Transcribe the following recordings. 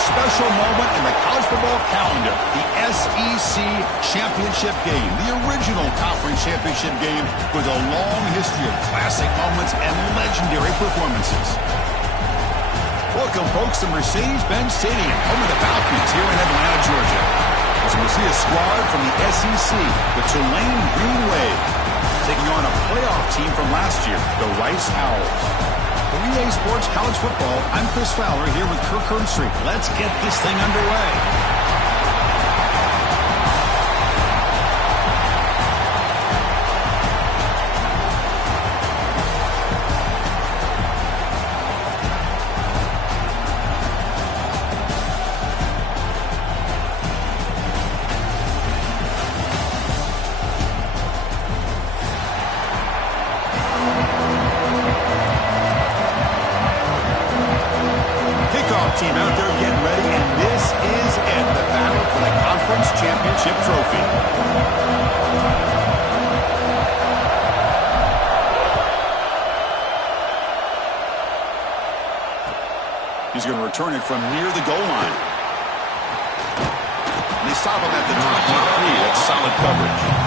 special moment in the college football calendar, the SEC championship game, the original conference championship game with a long history of classic moments and legendary performances. Welcome, folks, to Mercedes-Benz Stadium, home of the Falcons here in Atlanta, Georgia. As we'll see a squad from the SEC, the Tulane Green Wave, taking on a playoff team from last year, the Rice Owls. For EA Sports College Football, I'm Chris Fowler here with Kirk Herbstreit. Let's get this thing underway. Team out there getting ready, and this is it, the battle for the conference championship trophy. He's going to return it from near the goal line. And they stop him at the 23. That's solid coverage.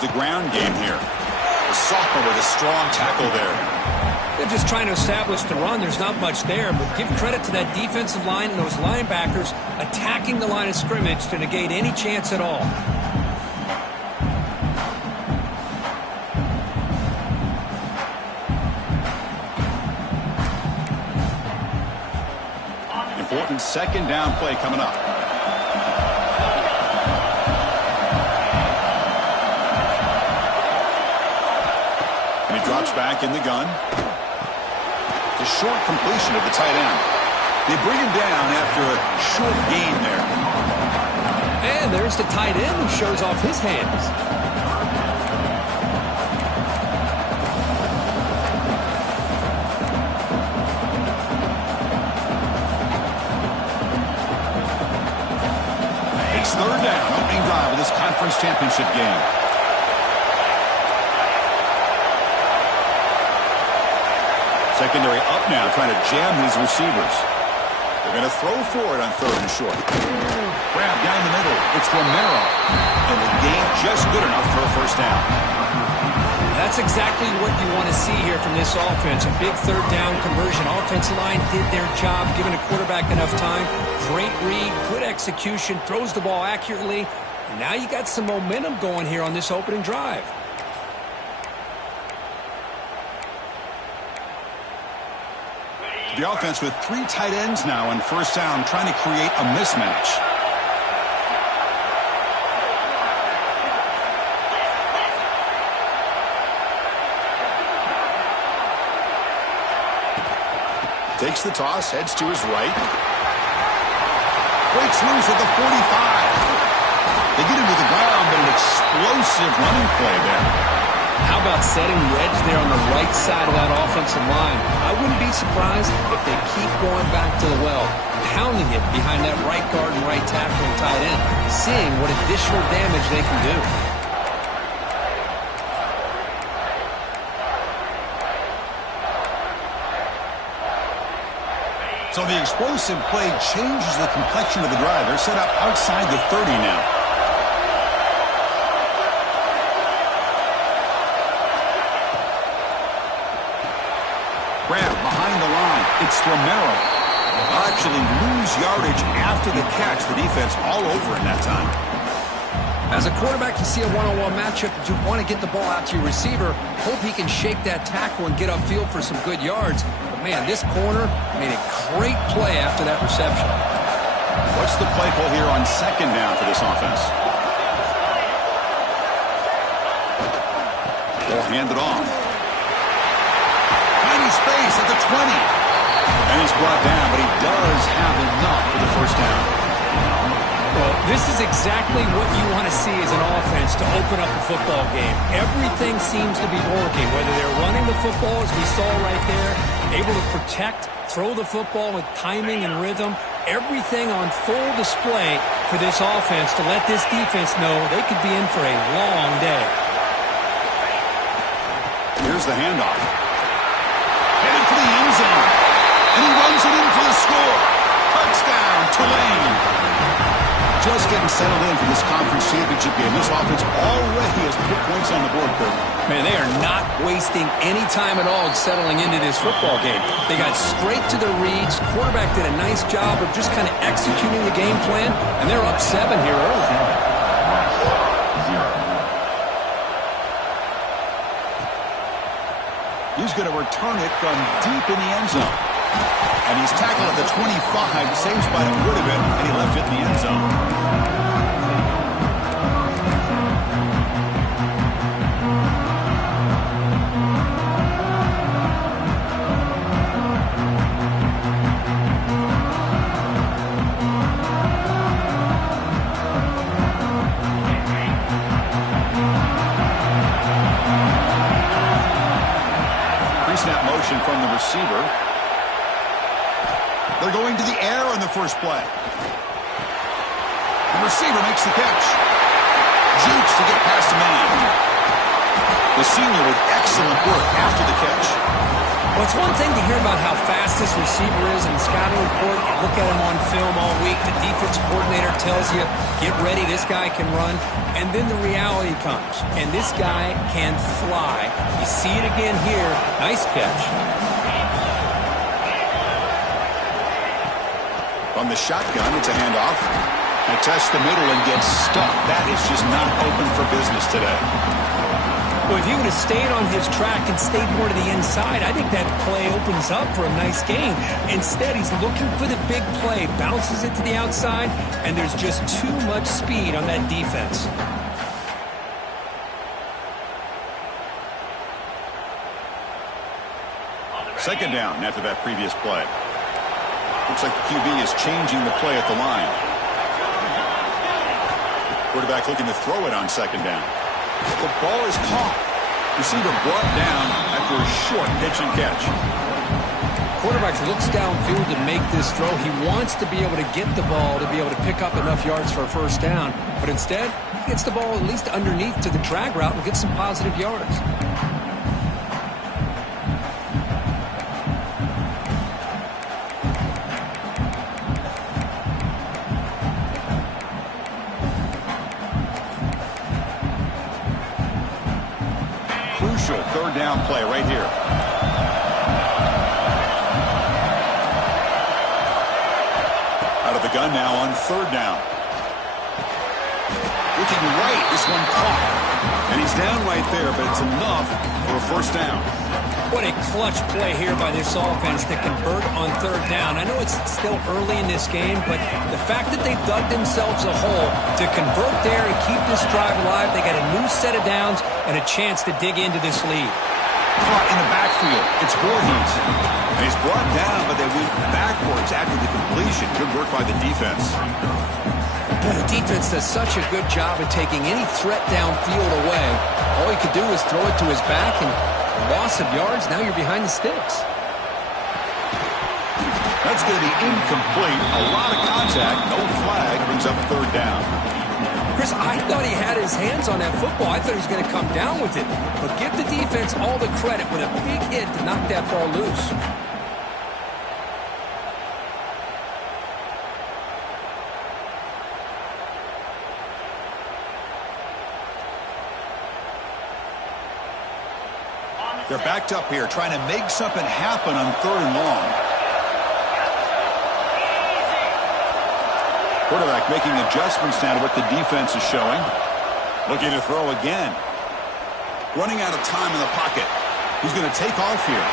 The ground game here. The sophomore with a strong tackle there. They're just trying to establish the run. There's not much there, but give credit to that defensive line and those linebackers attacking the line of scrimmage to negate any chance at all. Important second down play coming up. Drops back in the gun. The short completion of the tight end. They bring him down after a short gain there. And there's the tight end who shows off his hands. It's third down, opening drive of this conference championship game. Secondary up now, trying to jam his receivers. They're going to throw for it on third and short. Grab down the middle. It's Romero. And the gain just good enough for a first down. That's exactly what you want to see here from this offense. A big third down conversion. Offensive line did their job, giving a quarterback enough time. Great read, good execution, throws the ball accurately. And now you got some momentum going here on this opening drive. The offense with three tight ends now on first down, trying to create a mismatch. Takes the toss, heads to his right. Breaks loose at the 45. They get him to the ground, but an explosive running play there. How about setting the edge there on the right side of that offensive line? I wouldn't be surprised if they keep going back to the well, pounding it behind that right guard and right tackle and tight end, seeing what additional damage they can do. So the explosive play changes the complexion of the drive. They're set up outside the 30 now. Grab behind the line. It's Romero. Actually lose yardage after the catch. The defense all over in that time. As a quarterback, you see a one-on-one matchup that you want to get the ball out to your receiver. Hope he can shake that tackle and get upfield for some good yards. But, man, this corner made a great play after that reception. What's the play call here on second down for this offense? Ball handed off. Tiny space at the 20. And he's brought down, but he does have enough for the first down. Well, this is exactly what you want to see as an offense to open up a football game. Everything seems to be working, whether they're running the football, as we saw right there, able to protect, throw the football with timing and rhythm, everything on full display for this offense to let this defense know they could be in for a long day. Here's the handoff. Headed for the end zone. And he runs it in for the score. Touchdown, Tulane. Just getting settled in for this conference championship game. This offense already has put points on the board, Kurt. Man, they are not wasting any time at all settling into this football game. They got straight to their reads. Quarterback did a nice job of just kind of executing the game plan, and they're up 7 here early. He's going to return it from deep in the end zone. And he's tackled at the 25. Same spot it would have been, and he left it in the end zone. Pre-snap motion from the receiver. They're going to the air on the first play. The receiver makes the catch. Jukes to get past the man. The senior with excellent work after the catch. Well, it's one thing to hear about how fast this receiver is in the scouting report. You look at him on film all week. The defense coordinator tells you, get ready, this guy can run. And then the reality comes. And this guy can fly. You see it again here. Nice catch. On the shotgun, it's a handoff. And tests the middle and gets stuffed. That is just not open for business today. Well, if he would have stayed on his track and stayed more to the inside, I think that play opens up for a nice game. Instead, he's looking for the big play, bounces it to the outside, and there's just too much speed on that defense. Second down after that previous play. Looks like the QB is changing the play at the line. Quarterback looking to throw it on second down. The ball is caught. Receiver brought down after a short pitch and catch. Quarterback looks downfield to make this throw. He wants to be able to get the ball to be able to pick up enough yards for a first down. But instead, he gets the ball at least underneath to the drag route and gets some positive yards. Crucial third down play right here. Out of the gun now on third down. Looking right, this one caught. And he's down right there, but it's enough for a first down. What a clutch play here by this offense to convert on third down. I know it's still early in this game, but the fact that they dug themselves a hole to convert there and keep this drive alive, they got a new set of downs and a chance to dig into this lead. Caught in the backfield. It's Voorhees. And he's brought down, but they went backwards after the completion. Good work by the defense. The defense does such a good job of taking any threat downfield away. All he could do was throw it to his back, and loss of yards, now you're behind the sticks. That's going to be incomplete. A lot of contact. No flag. Brings up third down. Chris, I thought he had his hands on that football. I thought he was going to come down with it. But give the defense all the credit with a big hit to knock that ball loose. They're backed up here, trying to make something happen on third and long. Quarterback making adjustments now to what the defense is showing. Looking to throw again. Running out of time in the pocket. He's going to take off here.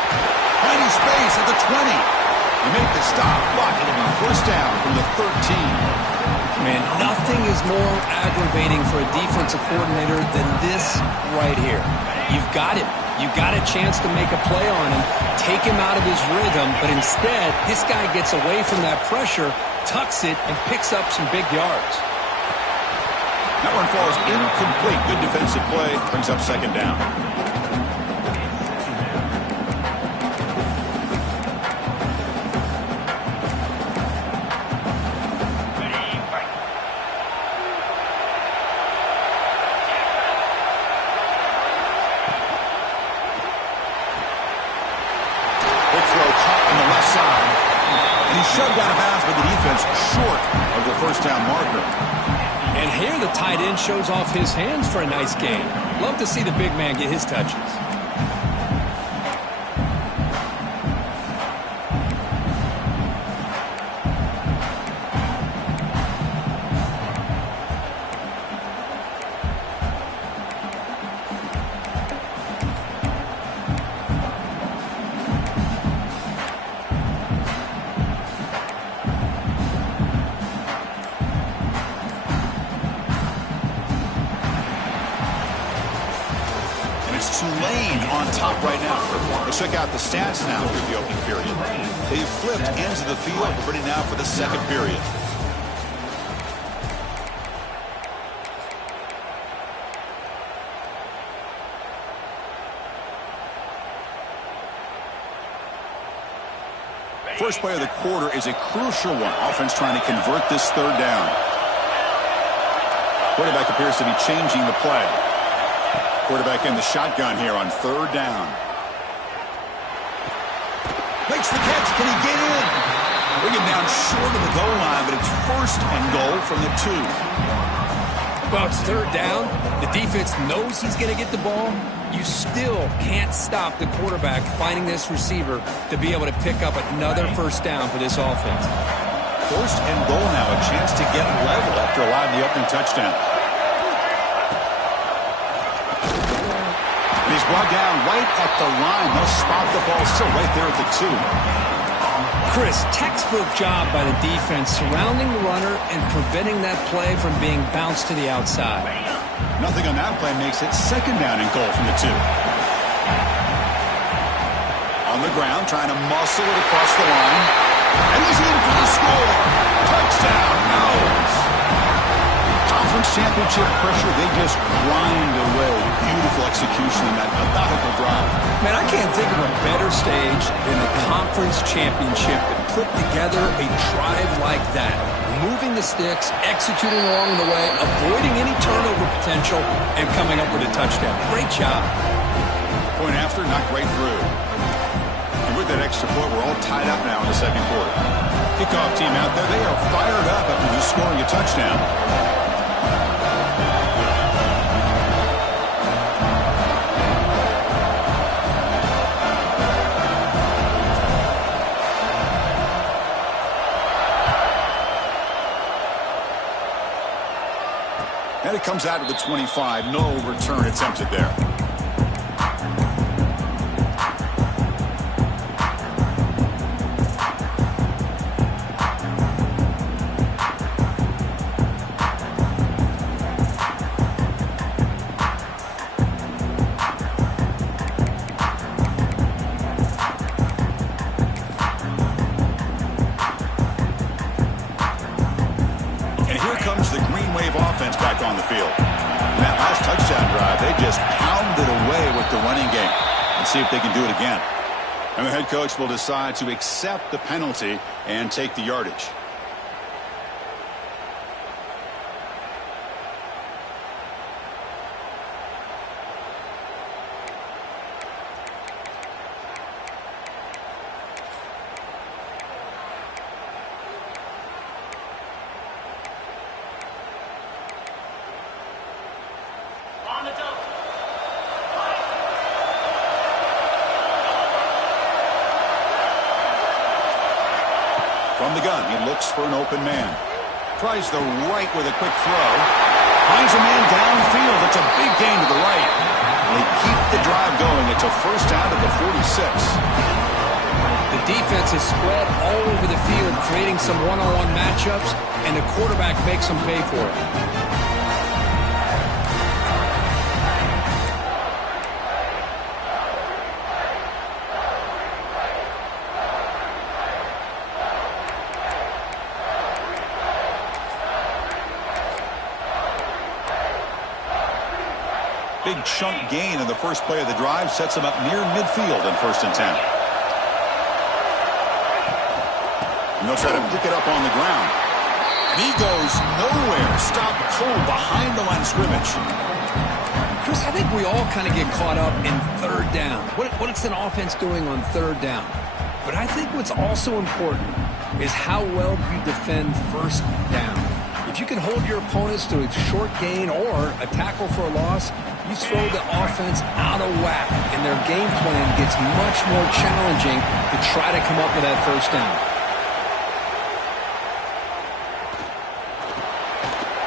Finding space at the 20. They make the stop, but it'll be first down from the 13. Man, nothing is more aggravating for a defensive coordinator than this right here. You've got it. You've got a chance to make a play on him, take him out of his rhythm, but instead, this guy gets away from that pressure, tucks it, and picks up some big yards. That one falls incomplete. Good defensive play. Brings up second down. Big throw caught on the left side. And he's shoved out of bounds by the defense short of the first down marker. And here the tight end shows off his hands for a nice gain. Love to see the big man get his touches. Tulane on top right now. Let's check out the stats now through the opening period. They've flipped ends of the field, ready now for the second period. First play of the quarter is a crucial one. Offense trying to convert this third down. Quarterback appears to be changing the play. Quarterback in the shotgun here on third down. Makes the catch. Can he get in? Bring it down short of the goal line, but it's first and goal from the 2. Well, it's third down. The defense knows he's going to get the ball. You still can't stop the quarterback finding this receiver to be able to pick up another first down for this offense. First and goal now. A chance to get level after allowing the opening touchdown. And he's brought down right at the line. They'll spot the ball still right there at the 2. Chris, textbook job by the defense surrounding the runner and preventing that play from being bounced to the outside. Nothing on that play makes it second down and goal from the 2. On the ground, trying to muscle it across the line. And he's in for the score. Touchdown, Owls. Conference championship pressure, they just grind away. Beautiful execution in that methodical drive. Man, I can't think of a better stage than the conference championship to put together a drive like that. Moving the sticks, executing along the way, avoiding any turnover potential, and coming up with a touchdown. Great job. Point after, not great through. And with that extra point, we're all tied up now in the second quarter. Kickoff team out there, they are fired up after just scoring a touchdown. And it comes out to the 25. No return attempted there. And here comes the Green Wave offense back on the field. In that last touchdown drive, they just pounded away with the running game. Let's see if they can do it again. And the head coach will decide to accept the penalty and take the yardage. From the gun, he looks for an open man. Tries the right with a quick throw. Finds a man downfield. It's a big gain to the right. And they keep the drive going. It's a first down at the 46. The defense is spread all over the field, creating in some one-on-one matchups, and the quarterback makes them pay for it. Big chunk gain in the first play of the drive sets him up near midfield in 1st and 10. And they'll try to pick it up on the ground. And he goes nowhere. Stopped cold behind the line of scrimmage. Chris, I think we all kind of get caught up in 3rd down. What is an offense doing on 3rd down? But I think what's also important is how well you defend 1st down. If you can hold your opponents to a short gain or a tackle for a loss, you throw the offense out of whack, and their game plan gets much more challenging to try to come up with that 1st down.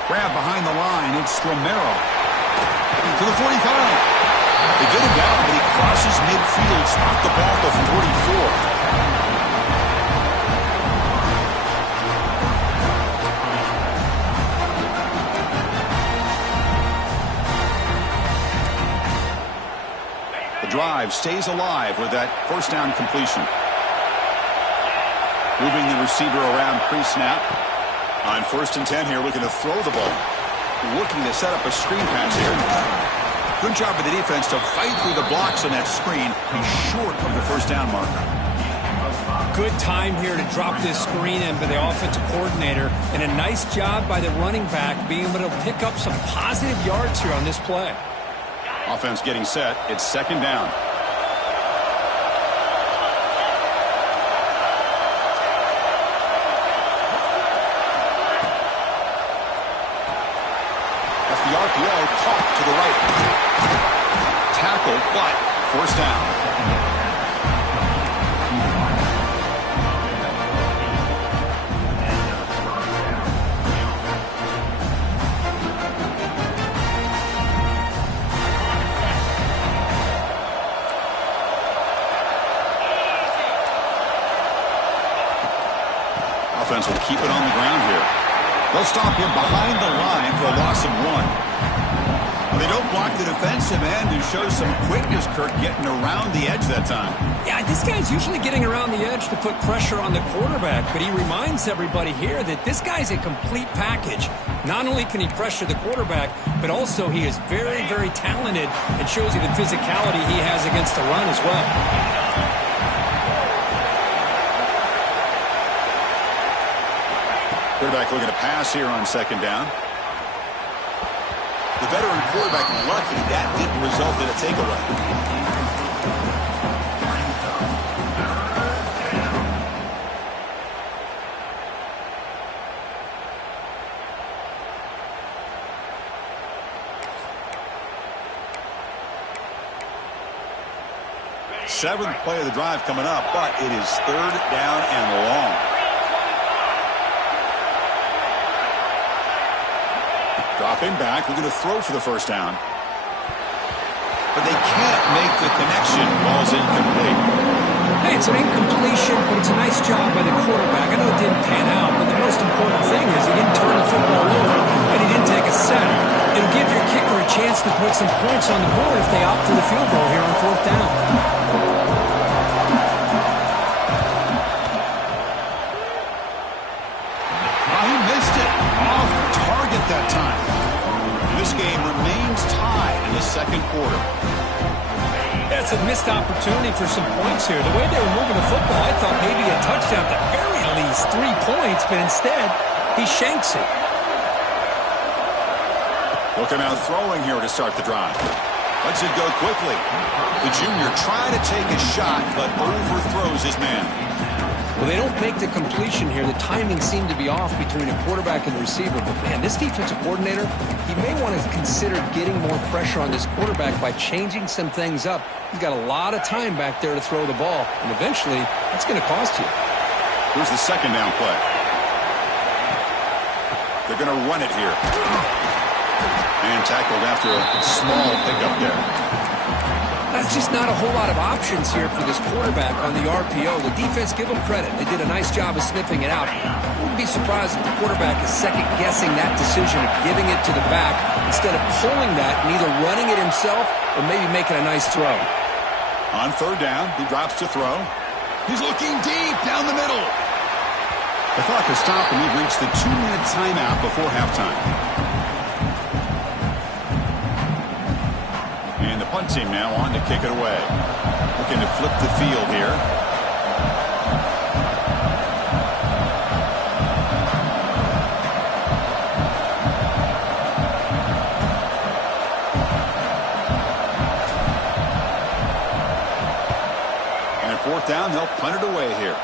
Grab behind the line. It's Romero. To the 45. They get him down, but he crosses midfield. Stopped the ball at the 44. Drive stays alive with that 1st down completion. Moving the receiver around pre-snap. On 1st and 10 here, looking to throw the ball. Looking to set up a screen pass here. Good job of the defense to fight through the blocks on that screen. Be short of the 1st down marker. Good time here to drop this screen in by the offensive coordinator. And a nice job by the running back being able to pick up some positive yards here on this play. Offense getting set. It's 2nd down. That's the RPO caught to the right. Tackle, but 1st down. Offense will keep it on the ground here. They'll stop him behind the line for a loss of 1. They don't block the defensive end, who shows some quickness, Kirk, getting around the edge that time. Yeah, this guy's usually getting around the edge to put pressure on the quarterback, but he reminds everybody here that this guy's a complete package. Not only can he pressure the quarterback, but also he is very, very talented and shows you the physicality he has against the run as well. Quarterback looking to pass here on 2nd down. The veteran quarterback lucky that didn't result in a takeaway. Seventh play of the drive coming up, but it is 3rd down and long. Dropping back, looking to throw for the 1st down. But they can't make the connection. Ball's incomplete. Hey, it's an incompletion, but it's a nice job by the quarterback. I know it didn't pan out, but the most important thing is he didn't turn the football over, and he didn't take a sack. It'll give your kicker a chance to put some points on the board if they opt for the field goal here on 4th down. He missed it. Off target that time. This game remains tied in the 2nd quarter. That's a missed opportunity for some points here. The way they were moving the football, I thought maybe a touchdown, at the very least 3 points, but instead, he shanks it. Looking out throwing here to start the drive. Lets it go quickly. The junior trying to take a shot, but overthrows his man. Well, they don't make the completion here. The timing seemed to be off between a quarterback and the receiver. But, man, this defensive coordinator, he may want to consider getting more pressure on this quarterback by changing some things up. He's got a lot of time back there to throw the ball, and eventually that's going to cost you. Here's the 2nd down play. They're going to run it here. And tackled after a small pickup there. That's just not a whole lot of options here for this quarterback on the RPO. The defense, give them credit. They did a nice job of sniffing it out. Wouldn't be surprised if the quarterback is second-guessing that decision of giving it to the back instead of pulling that and either running it himself or maybe making a nice throw. On third down, he drops to throw. He's looking deep down the middle. The clock has stopped, and we've reached the 2-minute timeout before halftime. And the punt team now on to kick it away. Looking to flip the field here. And at fourth down, they'll punt it away here.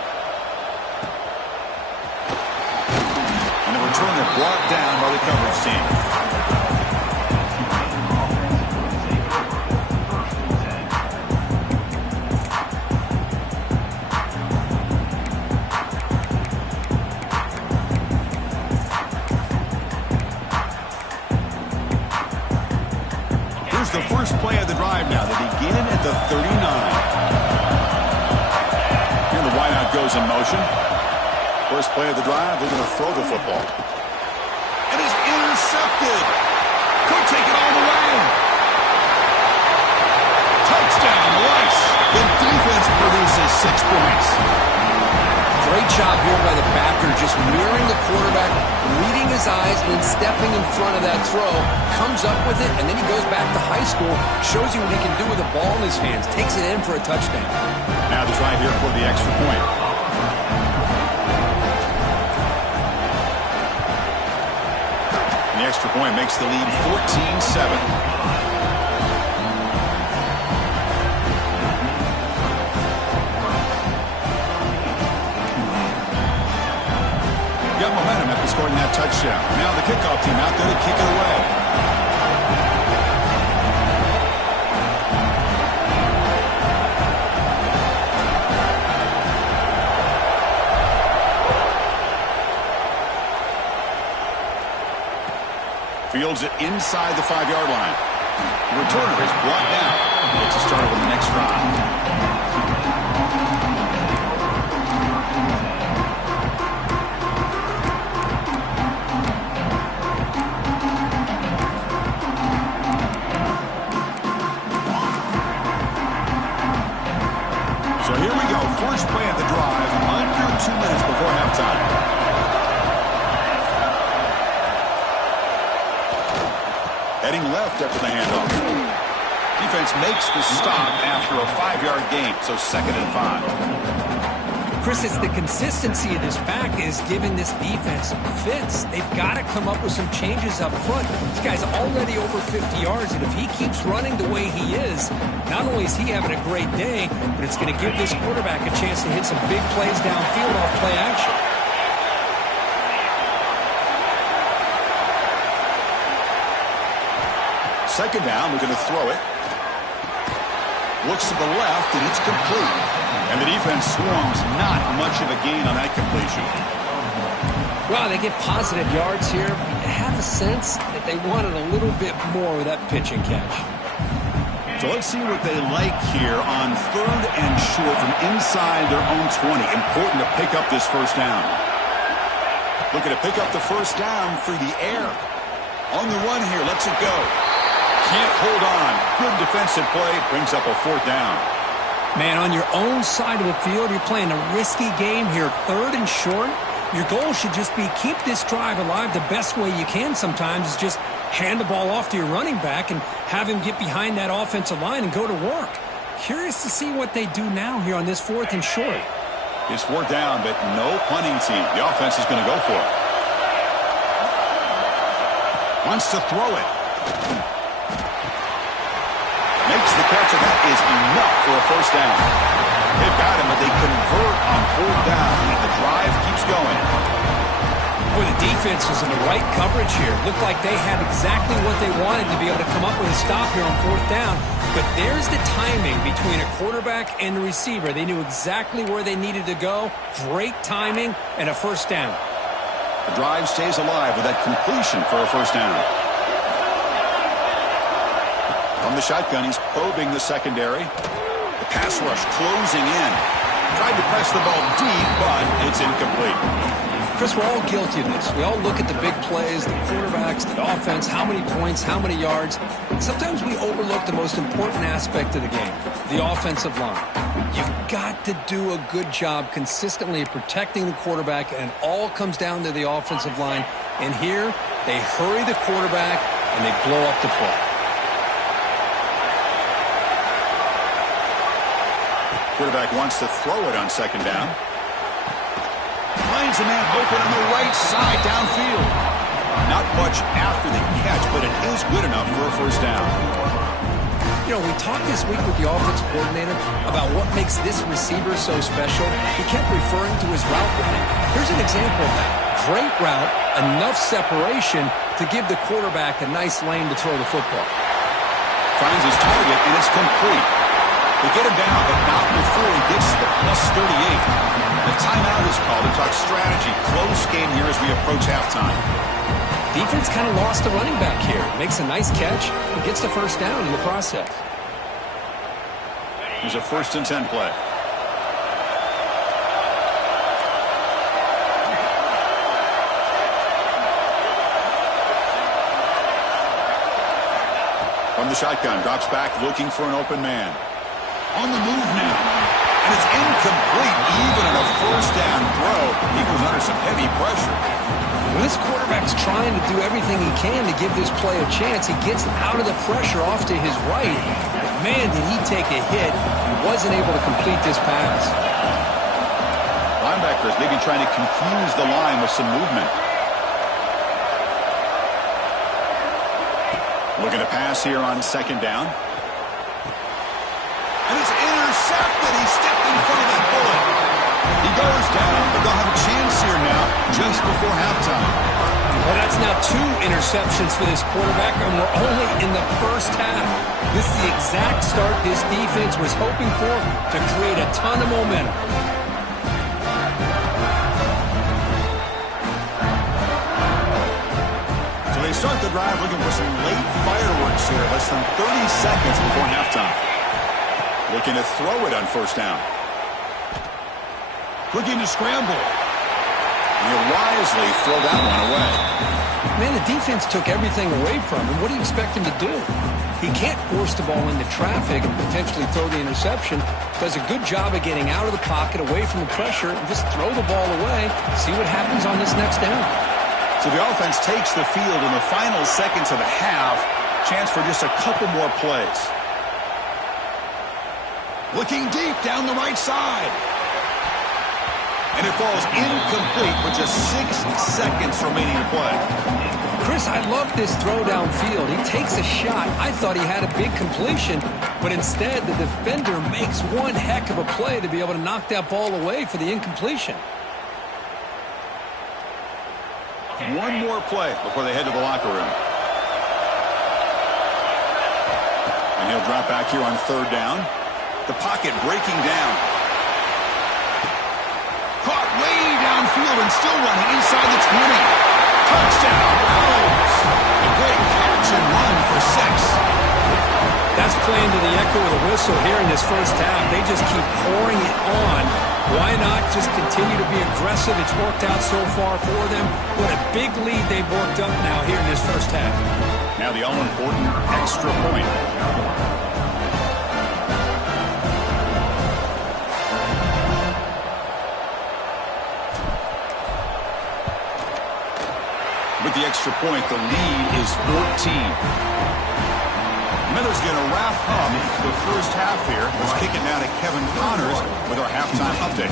And the returner brought down by the coverage team. The first play of the drive now. They begin at the 39. Here the wideout goes in motion. First play of the drive, they're going to throw the football. And it's intercepted. Could take it all the way. Touchdown, Rice. The defense produces 6 points. Great job here by the backer, just mirroring the quarterback, reading his eyes, and then stepping in front of that throw. Comes up with it, and then he goes back to high school, shows you what he can do with the ball in his hands, takes it in for a touchdown. Now the try here for the extra point. And the extra point makes the lead 14-7. Got momentum after scoring that touchdown. Now the kickoff team out there to kick it away. Fields it inside the 5-yard line. The returner is brought down. Gets us started with the next drive. So here we go. First play of the drive, under 2 minutes before halftime. Heading left after the handoff. Defense makes the stop after a 5-yard gain, so 2nd and 5. Chris, it's the consistency of this back is giving this defense fits. They've got to come up with some changes up front. This guy's already over 50 yards, and if he keeps running the way he is, not only is he having a great day, but it's going to give this quarterback a chance to hit some big plays downfield off play action. Second down, we're going to throw it. Looks to the left, and it's complete. And the defense swarms, not much of a gain on that completion. Well, they get positive yards here. I have a sense that they wanted a little bit more with that pitch and catch. So let's see what they like here on 3rd and short from inside their own 20. Important to pick up this first down. Looking to pick up the first down through the air. On the run here, lets it go. Can't hold on. Good defensive play. Brings up a 4th down. Man, on your own side of the field, you're playing a risky game here. 3rd and short. Your goal should just be keep this drive alive the best way you can sometimes is just hand the ball off to your running back and have him get behind that offensive line and go to work. Curious to see what they do now here on this 4th and short. It's 4th down, but no punting team. The offense is going to go for it. Wants to throw it. Makes the catch, and that is enough for a first down. They've got him, but they convert on 4th down, and the drive keeps going. Boy, the defense was in the right coverage here. Looked like they had exactly what they wanted to be able to come up with a stop here on 4th down. But there's the timing between a quarterback and the receiver. They knew exactly where they needed to go. Great timing and a first down. The drive stays alive with that completion for a first down. From the shotgun, he's probing the secondary. The pass rush closing in. Tried to press the ball deep, but it's incomplete. Chris, we're all guilty of this. We all look at the big plays, the quarterbacks, the offense, how many points, how many yards. Sometimes we overlook the most important aspect of the game, the offensive line. You've got to do a good job consistently of protecting the quarterback, and it all comes down to the offensive line. And here, they hurry the quarterback, and they blow up the play. Quarterback wants to throw it on second down. Finds a man open on the right side downfield. Not much after the catch, but it is good enough for a first down. You know, we talked this week with the offense coordinator about what makes this receiver so special. He kept referring to his route running. Here's an example of that. Great route, enough separation to give the quarterback a nice lane to throw the football. Finds his target, and it's complete. They get him down, but not before he gets to the plus 38. The timeout is called to talk strategy. Close game here as we approach halftime. Defense kind of lost the running back here. Makes a nice catch and gets the first down in the process. Here's a 1st and 10 play. From the shotgun, drops back looking for an open man. On the move now. And it's incomplete even on a first down throw. He was under some heavy pressure. When this quarterback's trying to do everything he can to give this play a chance, he gets out of the pressure off to his right. But man, did he take a hit. He wasn't able to complete this pass. Linebackers maybe trying to confuse the line with some movement. Looking to pass here on second down. And it's intercepted. He stepped in front of that bullet. He goes down, but they'll have a chance here now just before halftime. Well, that's now 2 interceptions for this quarterback, and we're only in the first half. This is the exact start this defense was hoping for to create a ton of momentum. So they start the drive looking for some late fireworks here, less than 30 seconds before halftime. Looking to throw it on first down. Looking to scramble. And he'll wisely throw that one away. Man, the defense took everything away from him. What do you expect him to do? He can't force the ball into traffic and potentially throw the interception. Does a good job of getting out of the pocket, away from the pressure, and just throw the ball away. See what happens on this next down. So the offense takes the field in the final seconds of the half. Chance for just a couple more plays. Looking deep down the right side. And it falls incomplete with just 6 seconds remaining to play. Chris, I love this throw downfield. He takes a shot. I thought he had a big completion, but instead the defender makes one heck of a play to be able to knock that ball away for the incompletion. One more play before they head to the locker room. And he'll drop back here on third down. The pocket breaking down. Caught way downfield and still running inside the 20. Touchdown, Mahomes. A great catch and run for 6. That's playing to the echo of the whistle here in this first half. They just keep pouring it on. Why not just continue to be aggressive? It's worked out so far for them. What a big lead they've worked up now here in this first half. Now the all-important extra point. With the extra point, the lead is 14. Miller's going to wrap up the first half here. Let's kick it now to Kevin Connors with our halftime update.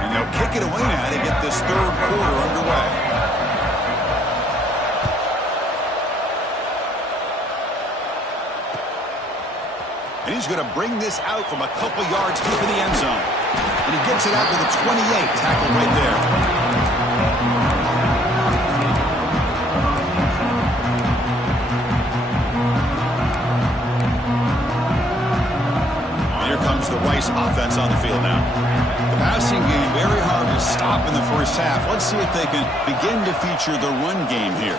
And they'll kick it away now to get this third quarter underway. And he's going to bring this out from a couple yards deep in the end zone. And he gets it out to the 28, tackled right there. face offense on the field now. The passing game very hard to stop in the first half. Let's see if they can begin to feature the run game here.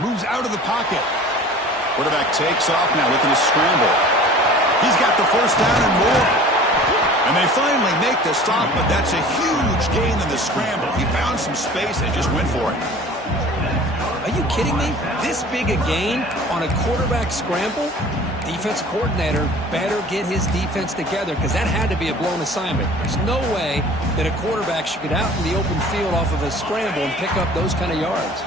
Moves out of the pocket. Quarterback takes off now, looking to scramble. He's got the first down and more. And they finally make the stop, but that's a huge gain in the scramble. He found some space and just went for it. Are you kidding me? This big a gain on a quarterback scramble? Defensive coordinator better get his defense together because that had to be a blown assignment. There's no way that a quarterback should get out in the open field off of a scramble and pick up those kind of yards.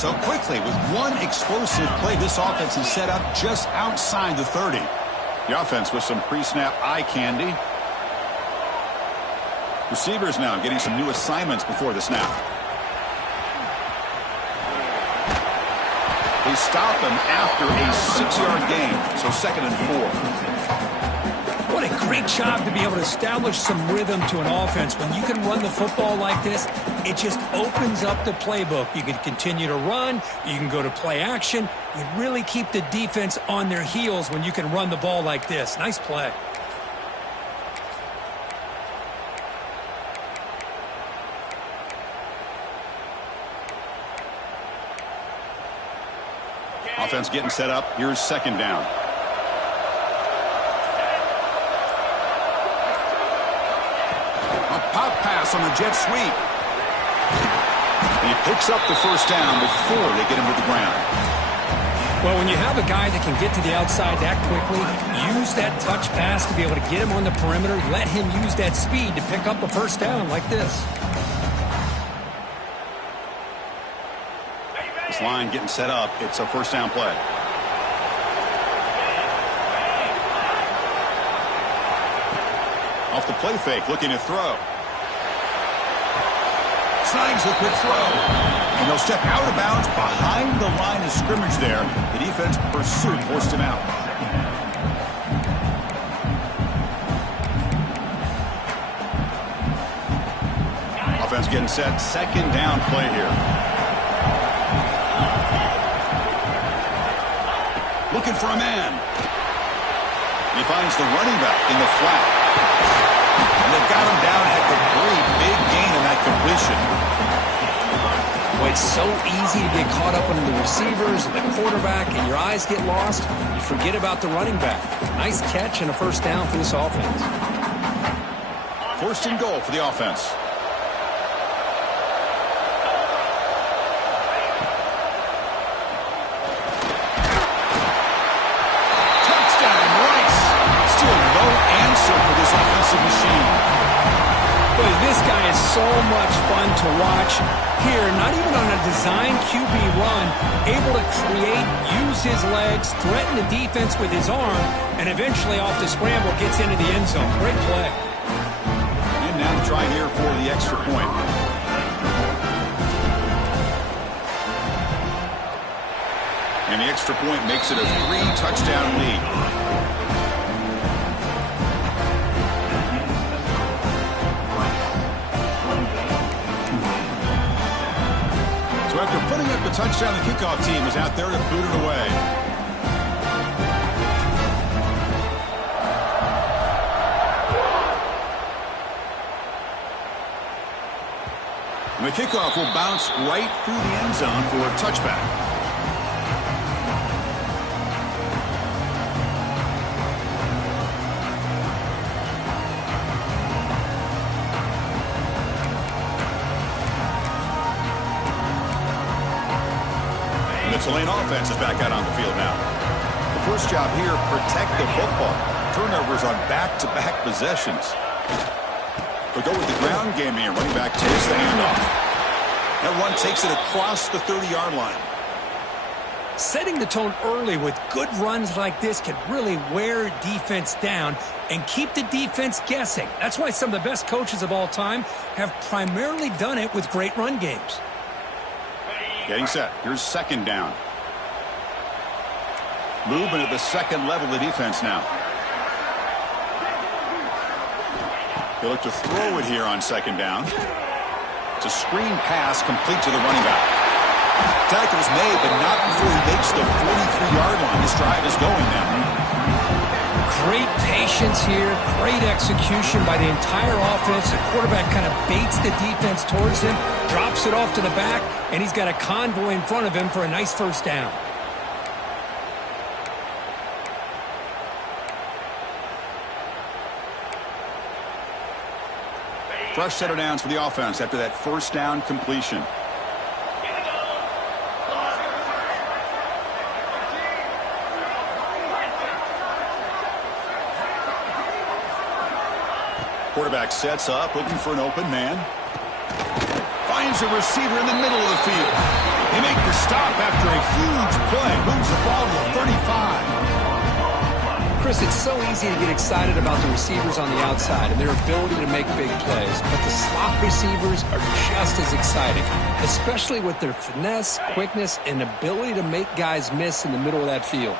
So quickly, with one explosive play, this offense is set up just outside the 30. The offense with some pre-snap eye candy. Receivers now getting some new assignments before the snap. They stop him after a 6-yard gain, so 2nd and 4. What a great job to be able to establish some rhythm to an offense. When you can run the football like this, it just opens up the playbook. You can continue to run. You can go to play action. You really keep the defense on their heels when you can run the ball like this. Nice play. Offense getting set up. Here's 2nd down. A pop pass on the jet sweep. And he picks up the first down before they get him to the ground. Well, when you have a guy that can get to the outside that quickly, use that touch pass to be able to get him on the perimeter, let him use that speed to pick up a first down like this. This line getting set up. It's a first down play. Off the play fake, looking to throw. Snags the quick throw. And they'll step out of bounds behind the line of scrimmage there. The defense pursued, forced him out. Offense getting set. 2nd down play here. Looking for a man. He finds the running back in the flat. And they've got him down at the 3. Big gain in that completion. Boy, it's so easy to get caught up under the receivers and the quarterback, and your eyes get lost. You forget about the running back. Nice catch and a first down for this offense. 1st and goal for the offense. For this offensive machine. Boy, this guy is so much fun to watch here. Not even on a design QB run, able to create, use his legs, threaten the defense with his arm, and eventually off the scramble gets into the end zone. Great play. And now to try here for the extra point. And the extra point makes it a 3-touchdown lead. So after putting up the touchdown, the kickoff team is out there to boot it away. And the kickoff will bounce right through the end zone for a touchback. The Tulane offense is back out on the field now. The first job here, protect the football. Turnovers on back-to-back possessions. They'll go with the ground game here. Running back takes the handoff. That one takes it across the 30-yard line. Setting the tone early with good runs like this can really wear defense down and keep the defense guessing. That's why some of the best coaches of all time have primarily done it with great run games. Getting set. Here's 2nd down. Movement at the 2nd level of the defense now. They look to throw it here on 2nd down. It's a screen pass complete to the running back. Tackle's made, but not before he makes the 43-yard line. This drive is going now. Great patience here, great execution by the entire offense. The quarterback kind of baits the defense towards him, drops it off to the back, and he's got a convoy in front of him for a nice first down. Fresh set of downs for the offense after that first down completion. Quarterback sets up, looking for an open man. Finds a receiver in the middle of the field. They make the stop after a huge play. Moves the ball to the 35. Chris, it's so easy to get excited about the receivers on the outside and their ability to make big plays. But the slot receivers are just as exciting, especially with their finesse, quickness, and ability to make guys miss in the middle of that field.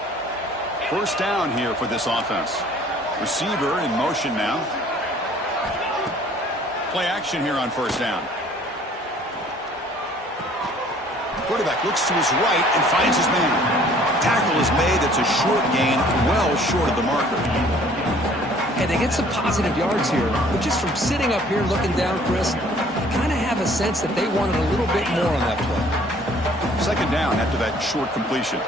First down here for this offense. Receiver in motion now. Play action here on first down. Quarterback looks to his right and finds his man. Tackle is made. It's a short gain, well short of the marker. And they get some positive yards here, but just from sitting up here looking down, Chris, I kind of have a sense that they wanted a little bit more on that play. Second down after that short completion.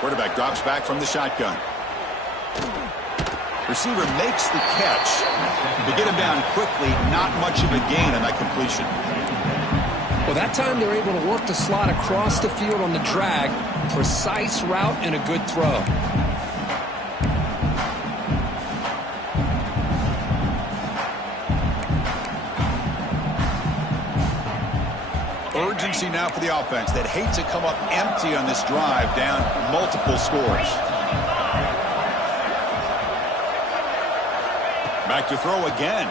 Quarterback drops back from the shotgun. Receiver makes the catch. To get him down quickly, not much of a gain on that completion. Well, that time they're able to work the slot across the field on the drag. Precise route and a good throw. Urgency now for the offense that hate to come up empty on this drive, down multiple scores. Back to throw again.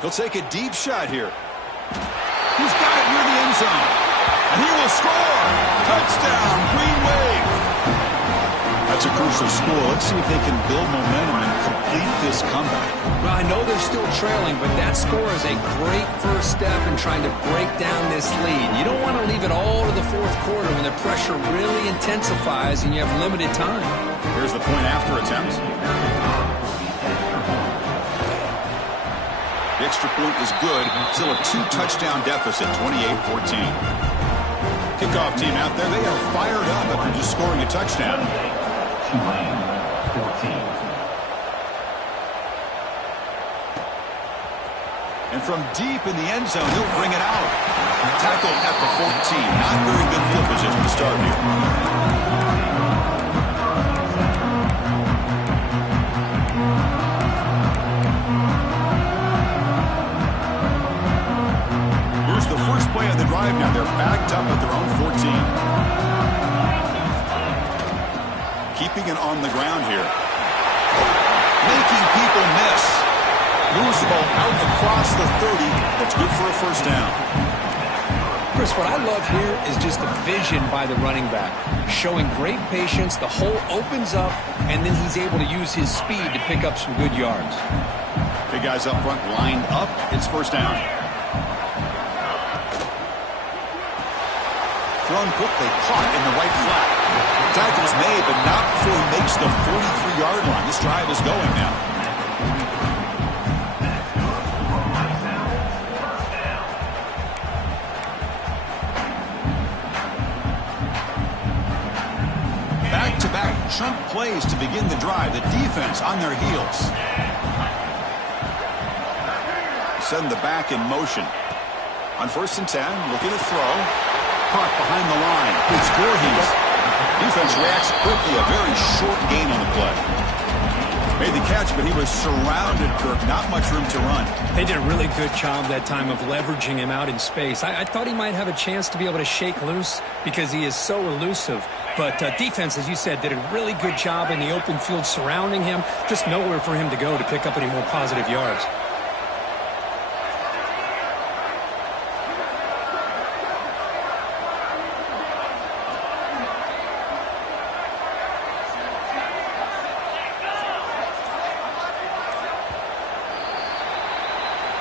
He'll take a deep shot here. He's got it near the end zone. And he will score. Touchdown, Green Wave. That's a crucial score. Let's see if they can build momentum and complete this comeback. Well, I know they're still trailing, but that score is a great first step in trying to break down this lead. You don't want to leave it all to the fourth quarter when the pressure really intensifies and you have limited time. Here's the point after attempt. The extra point is good. Still a 2-touchdown deficit, 28-14. Kickoff team out there, they are fired up after just scoring a touchdown. 14. And from deep in the end zone, he'll bring it out. Tackled at the 14. Not very good field position to start here. Here's the first play of the drive now. They're backed up at their own 14. Keeping it on the ground here. Making people miss. Moves the ball out across the 30. That's good for a first down. Chris, what I love here is just the vision by the running back. Showing great patience, the hole opens up, and then he's able to use his speed to pick up some good yards. Big guys up front lined up. It's first down. Thrown quickly, caught in the right flat. Tackle's made, but not before he makes the 43-yard line. This drive is going now. Back-to-back chunk plays to begin the drive. The defense on their heels. Send the back in motion. On 1st and 10, looking to throw. Caught behind the line. It's Voorhees. Defense reacts quickly. A very short gain on the play. Made the catch, but he was surrounded, Kirk. Not much room to run. They did a really good job that time of leveraging him out in space. I thought he might have a chance to be able to shake loose because he is so elusive. But defense, as you said, did a really good job in the open field surrounding him. Just nowhere for him to go to pick up any more positive yards.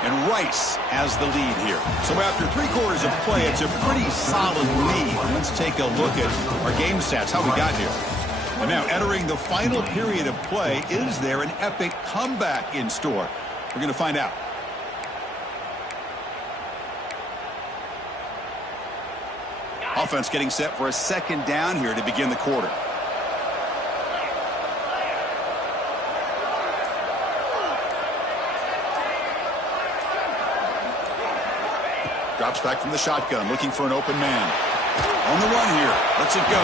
And twice as the lead here. So after 3 quarters of play, it's a pretty solid lead. Let's take a look at our game stats, how we got here. And now entering the final period of play, is there an epic comeback in store? We're going to find out. Offense getting set for a 2nd down here to begin the quarter. Drops back from the shotgun, looking for an open man. On the run here, lets it go.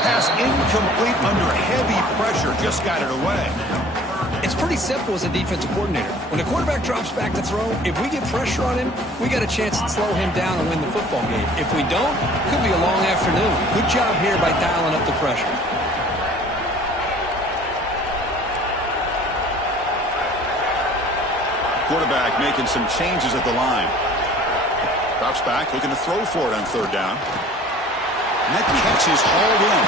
Pass incomplete under heavy pressure, just got it away. It's pretty simple as a defensive coordinator. When the quarterback drops back to throw, if we get pressure on him, we got a chance to slow him down and win the football game. If we don't, it could be a long afternoon. Good job here by dialing up the pressure. Quarterback making some changes at the line. Drops back, looking to throw for it on 3rd down. And that catch is hauled in.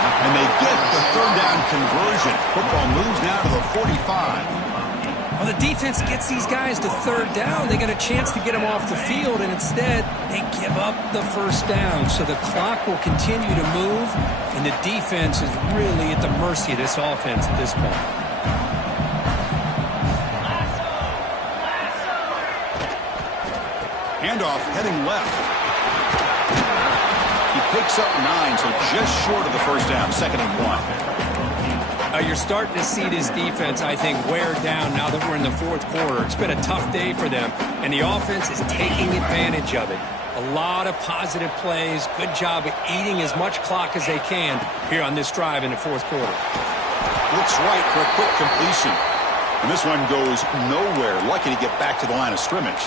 And they get the 3rd down conversion. Football moves now to the 45. Well, the defense gets these guys to 3rd down. They got a chance to get them off the field, and instead they give up the 1st down. So the clock will continue to move, and the defense is really at the mercy of this offense at this point. Handoff heading left. He picks up 9, so just short of the 1st down, 2nd and 1. You're starting to see this defense, I think, wear down now that we're in the 4th quarter. It's been a tough day for them, and the offense is taking advantage of it. A lot of positive plays. Good job of eating as much clock as they can here on this drive in the 4th quarter. Looks right for a quick completion. And this one goes nowhere. Lucky to get back to the line of scrimmage.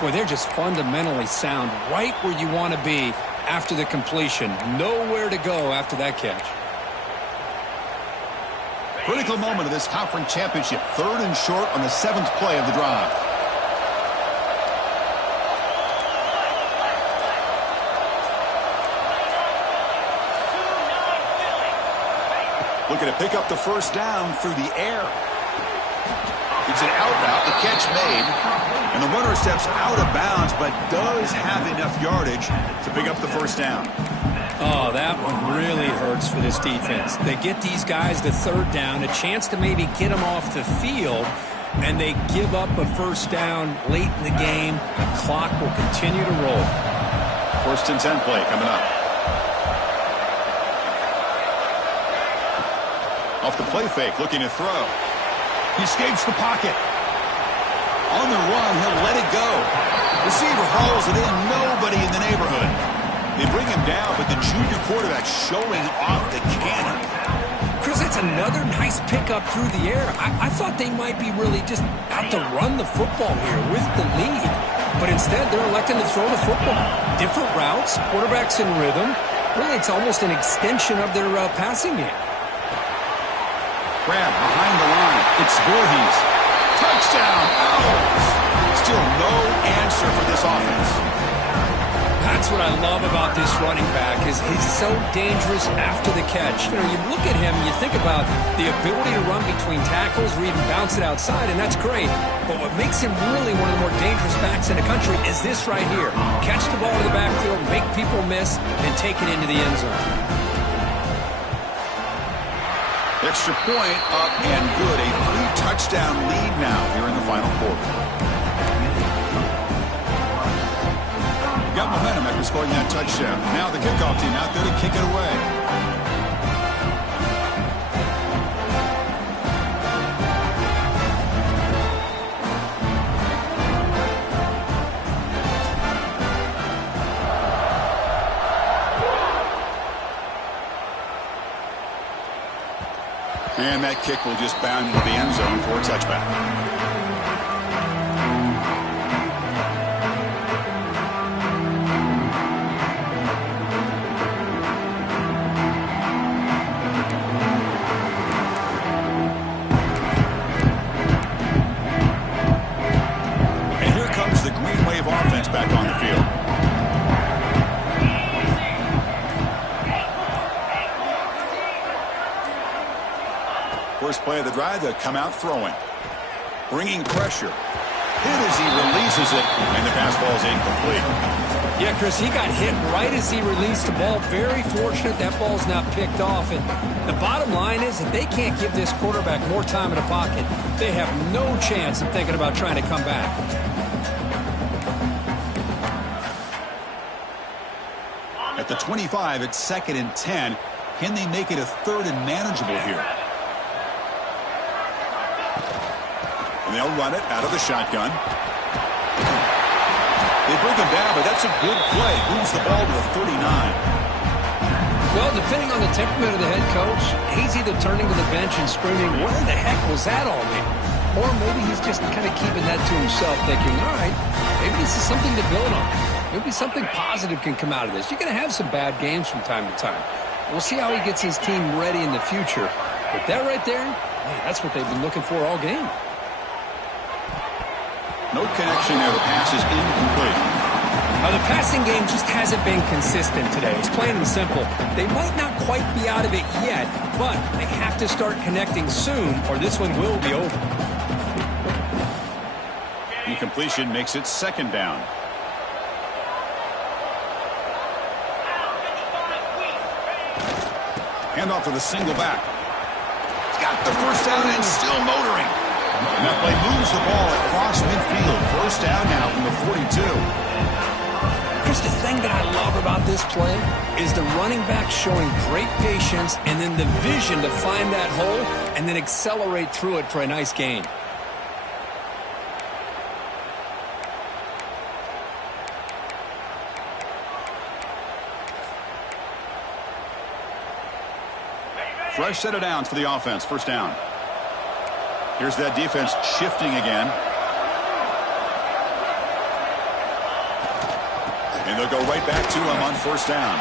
Boy, they're just fundamentally sound, right where you want to be after the completion. Nowhere to go after that catch. Critical moment of this conference championship. 3rd and short on the 7th play of the drive. Looking to pick up the 1st down through the air. It's an out route, the catch made, and the runner steps out of bounds, but does have enough yardage to pick up the 1st down. Oh, that one really hurts for this defense. They get these guys to 3rd down, a chance to maybe get them off the field, and they give up a 1st down late in the game. The clock will continue to roll. 1st and 10 play coming up. Off the play fake, looking to throw. He escapes the pocket. On the run, he'll let it go. Receiver hauls it in, nobody in the neighborhood. They bring him down, but the junior quarterback showing off the cannon. Chris, that's another nice pickup through the air. I thought they might be really just out to run the football here with the lead. But instead, they're electing to throw the football. Different routes, quarterbacks in rhythm. Really, it's almost an extension of their passing game. Grab behind the line. It's Voorhees. Touchdown. Oh! Still no answer for this offense. That's what I love about this running back is he's so dangerous after the catch. You know, you look at him and you think about the ability to run between tackles or even bounce it outside, and that's great. But what makes him really one of the more dangerous backs in the country is this right here. Catch the ball in the backfield, make people miss, and take it into the end zone. Extra point up and good. A 3-touchdown lead now here in the final quarter. Got momentum after scoring that touchdown. Now the kickoff team out there to kick it away. And that kick will just bound into the end zone for a touchback. And here comes the Green Wave offense back on the field. First play of the drive, to come out throwing. Bringing pressure. hit as he releases it, and the pass ball is incomplete. Yeah, Chris, he got hit right as he released the ball. Very fortunate that ball's not picked off. And the bottom line is that they can't give this quarterback more time in the pocket. They have no chance of thinking about trying to come back. At the 25, it's 2nd and 10. Can they make it a 3rd and manageable here? And they'll run it out of the shotgun. They bring him down, but that's a good play. Moves the ball to the 39. Well, depending on the temperament of the head coach, he's either turning to the bench and screaming, where the heck was that all mean? Or maybe he's just kind of keeping that to himself, thinking, all right, maybe this is something to build on. Maybe something positive can come out of this. You're going to have some bad games from time to time. We'll see how he gets his team ready in the future. But that right there, man, that's what they've been looking for all game. No connection there. The pass is incomplete. Now, the passing game just hasn't been consistent today. It's plain and simple. They might not quite be out of it yet, but they have to start connecting soon, or this one will be over. Incompletion makes it 2nd down. Handoff to the single back. He's got the first down and still motoring. And that play moves the ball across midfield. 1st down now from the 42. Chris, the thing that I love about this play is the running back showing great patience and then the vision to find that hole and then accelerate through it for a nice gain. Fresh set of downs for the offense. 1st down. Here's that defense shifting again. And they'll go right back to him on 1st down.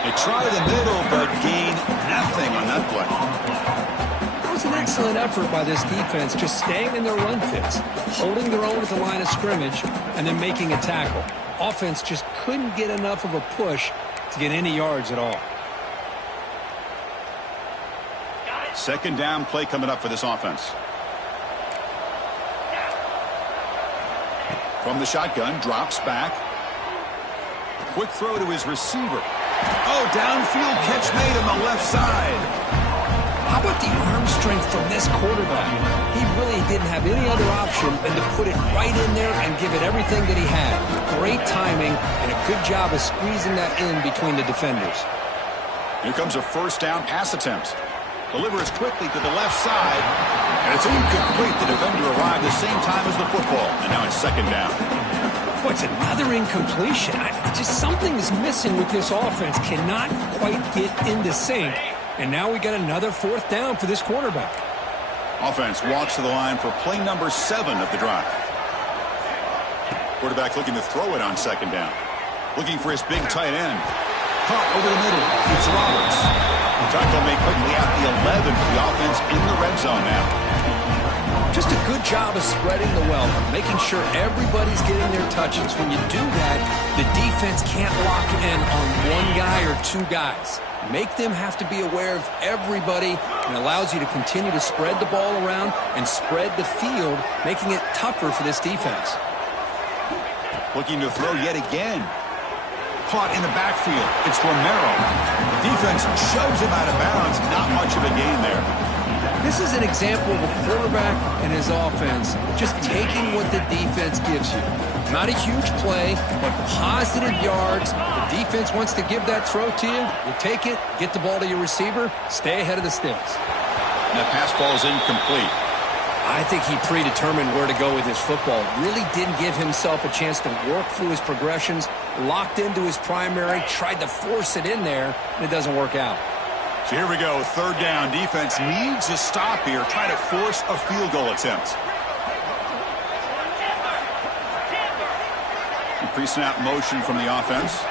They try the middle, but gain nothing on that play. That was an excellent effort by this defense, just staying in their run fits, holding their own at the line of scrimmage, and then making a tackle. Offense just couldn't get enough of a push to get any yards at all. 2nd down play coming up for this offense. From the shotgun, drops back. Quick throw to his receiver. Oh, downfield catch made on the left side. How about the arm strength from this quarterback? He really didn't have any other option than to put it right in there and give it everything that he had. Great timing and a good job of squeezing that in between the defenders. Here comes a 1st down pass attempt. Delivers quickly to the left side. And it's incomplete. The defender arrived the same time as the football. And now it's 2nd down. Boy, it's another incompletion. Just something is missing with this offense. Cannot quite get into sync. And now we got another 4th down for this quarterback. Offense walks to the line for play number 7 of the drive. Quarterback looking to throw it on 2nd down. Looking for his big tight end. Caught over the middle. It's Roberts. Tackle made quickly at the 11 for the offense in the red zone now. Just a good job of spreading the wealth, making sure everybody's getting their touches. When you do that, the defense can't lock in on one guy or 2 guys. Make them have to be aware of everybody, and allows you to continue to spread the ball around and spread the field, making it tougher for this defense. Looking to throw yet again. Caught in the backfield. It's Romero. Defense shoves him out of bounds. Not much of a gain there. This is an example of a quarterback and his offense just taking what the defense gives you. Not a huge play, but positive yards. The defense wants to give that throw to you. You take it, get the ball to your receiver, stay ahead of the sticks. And that pass ball is incomplete. I think he predetermined where to go with his football. Really didn't give himself a chance to work through his progressions. Locked into his primary, tried to force it in there, and it doesn't work out. So here we go, 3rd down. Defense needs a stop here. Try to force a field goal attempt. Pre-snap motion from the offense.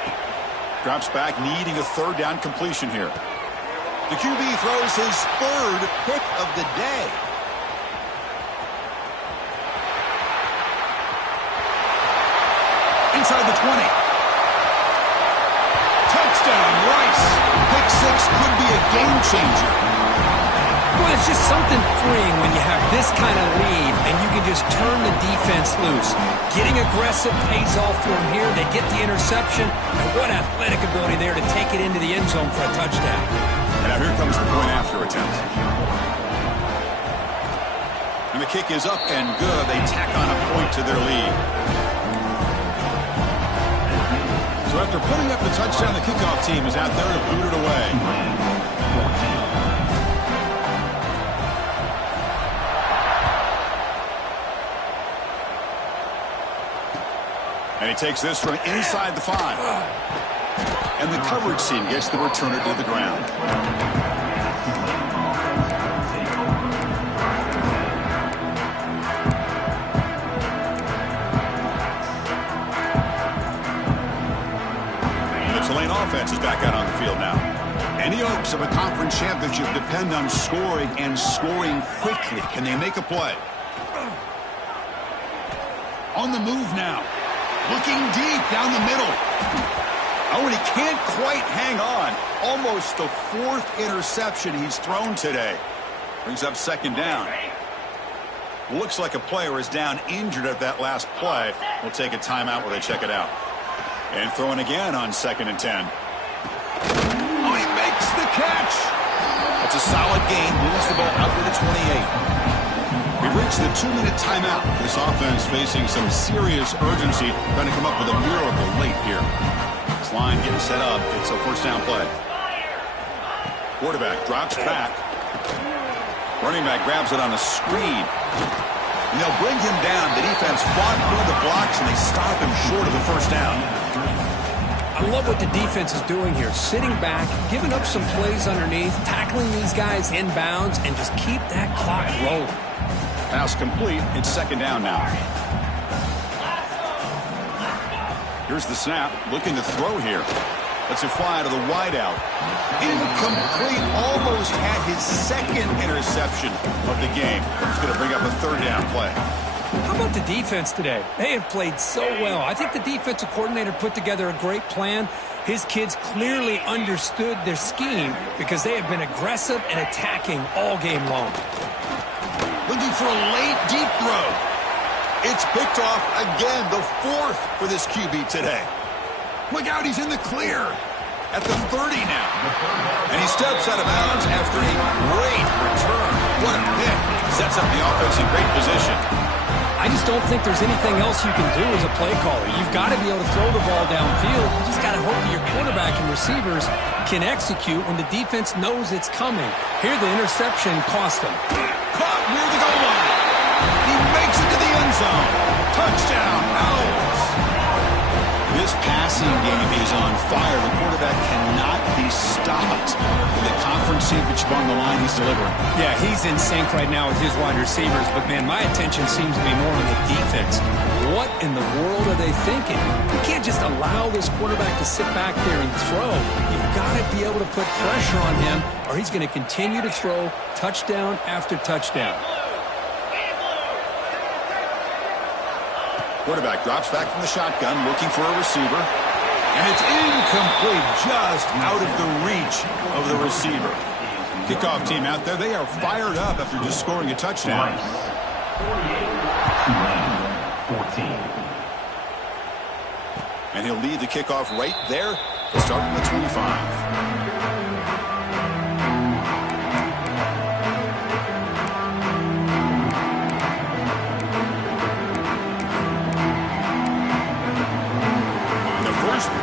Drops back, needing a 3rd down completion here. The QB throws his 3rd pick of the day. Inside the 20. Touchdown, Rice. Pick 6 could be a game changer. Well, it's just something freeing when you have this kind of lead and you can just turn the defense loose. Getting aggressive pays off for them here. They get the interception, and what athletic ability there to take it into the end zone for a touchdown. And now here comes the point after attempt. And the kick is up and good. They tack on a point to their lead. So after putting up the touchdown, the kickoff team is out there to boot it away. And he takes this from inside the 5. And the coverage team gets the returner to the ground. And the Tulane offense is back out on the field now. Any hopes of a conference championship depend on scoring and scoring quickly. Can they make a play? On the move now. Looking deep down the middle. Oh, and he can't quite hang on. Almost the 4th interception he's thrown today. Brings up 2nd down. Looks like a player is down injured at that last play. We'll take a timeout while they check it out. And throwing again on 2nd and 10. Oh, he makes the catch. That's a solid gain. Moves the ball out to the 28. We've reached the 2-minute timeout. This offense facing some serious urgency, trying to come up with a miracle late here. This line getting set up. It's a 1st down play. Quarterback drops back. Running back grabs it on a screen. And they'll bring him down. The defense fought through the blocks, and they stop him short of the 1st down. I love what the defense is doing here. Sitting back, giving up some plays underneath, tackling these guys inbounds, and just keep that clock rolling. Pass complete. It's 2nd down now. Here's the snap. Looking to throw here. Lets it fly to the wideout. Incomplete. Almost had his 2nd interception of the game. He's going to bring up a 3rd down play. How about the defense today? They have played so well. I think the defensive coordinator put together a great plan. His kids clearly understood their scheme because they have been aggressive and attacking all game long. Looking for a late, deep throw. It's picked off again, the 4th for this QB today. Look out, he's in the clear at the 30 now. And he steps out of bounds after a great return. What a pick. Sets up the offense in great position. I just don't think there's anything else you can do as a play caller. You've got to be able to throw the ball downfield. You just got to hope that your quarterback and receivers can execute when the defense knows it's coming. Here, the interception cost him. Caught near the goal line. He makes it to the end zone. Touchdown, Owls. This passing game is on fire. The quarterback cannot be stopped. With the conference championship on the line, he's delivering. Yeah, he's in sync right now with his wide receivers, but man, my attention seems to be more on the defense. What in the world are they thinking? You can't just allow this quarterback to sit back there and throw. You've got to be able to put pressure on him, or he's going to continue to throw touchdown after touchdown. Quarterback drops back from the shotgun, looking for a receiver. And it's incomplete, just out of the reach of the receiver. Kickoff team out there, they are fired up after just scoring a touchdown. 14. And he'll lead the kickoff right there to start from the 25.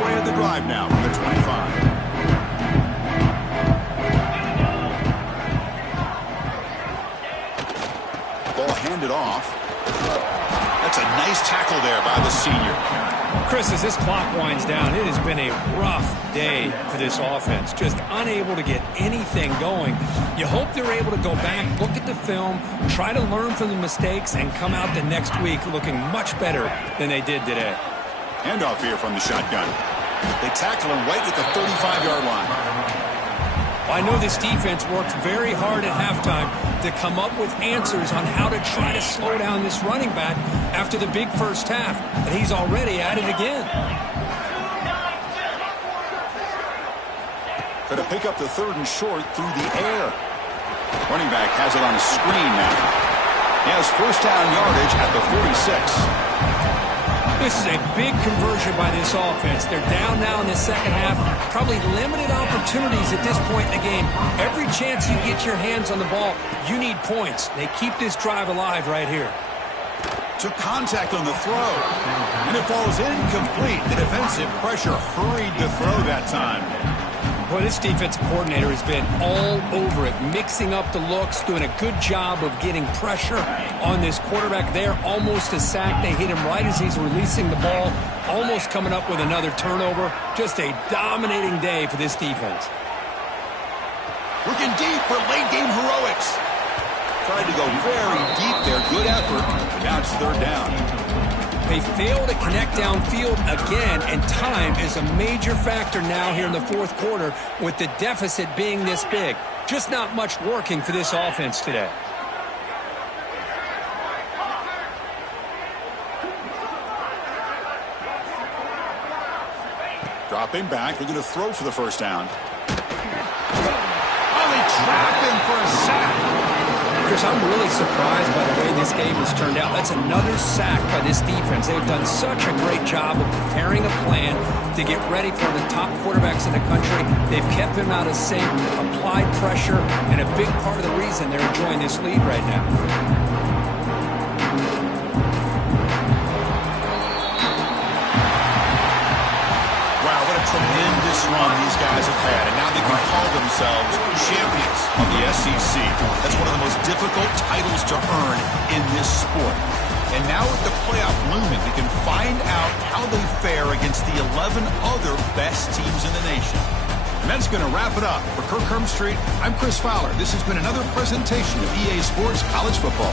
Play of the drive now from the 25. Ball handed off. That's a nice tackle there by the senior. Chris, as this clock winds down, it has been a rough day for this offense. Just unable to get anything going. You hope they're able to go back, look at the film, try to learn from the mistakes, and come out the next week looking much better than they did today. Handoff here from the shotgun. They tackle him right at the 35-yard line. Well, I know this defense worked very hard at halftime to come up with answers on how to try to slow down this running back after the big first half, and he's already at it again. Going to pick up the 3rd and short through the air. Running back has it on a screen now. He has first down yardage at the 46. This is a big conversion by this offense. They're down now in the second half. Probably limited opportunities at this point in the game. Every chance you get your hands on the ball, you need points. They keep this drive alive right here. Took contact on the throw. And it falls incomplete. The defensive pressure hurried to throw that time. Well, this defensive coordinator has been all over it, mixing up the looks, doing a good job of getting pressure on this quarterback there. Almost a sack. They hit him right as he's releasing the ball, almost coming up with another turnover. Just a dominating day for this defense. Looking deep for late-game heroics. Tried to go very deep there. Good effort. Now it's third down. They fail to connect downfield again, and time is a major factor now here in the fourth quarter with the deficit being this big. Just not much working for this offense today. Dropping back, looking to throw for the first down. Oh, they trapped him for a sack. Chris, I'm really surprised by the way this game has turned out. That's another sack by this defense. They've done such a great job of preparing a plan to get ready for the top quarterbacks in the country. They've kept him out of sync, applied pressure, and a big part of the reason they're enjoying this lead right now. Tremendous run these guys have had, and now they can call themselves champions of the SEC. That's one of the most difficult titles to earn in this sport. And now with the playoff looming, we can find out how they fare against the 11 other best teams in the nation. And that's going to wrap it up. For Kirk Hermstreet, I'm Chris Fowler. This has been another presentation of EA Sports College Football.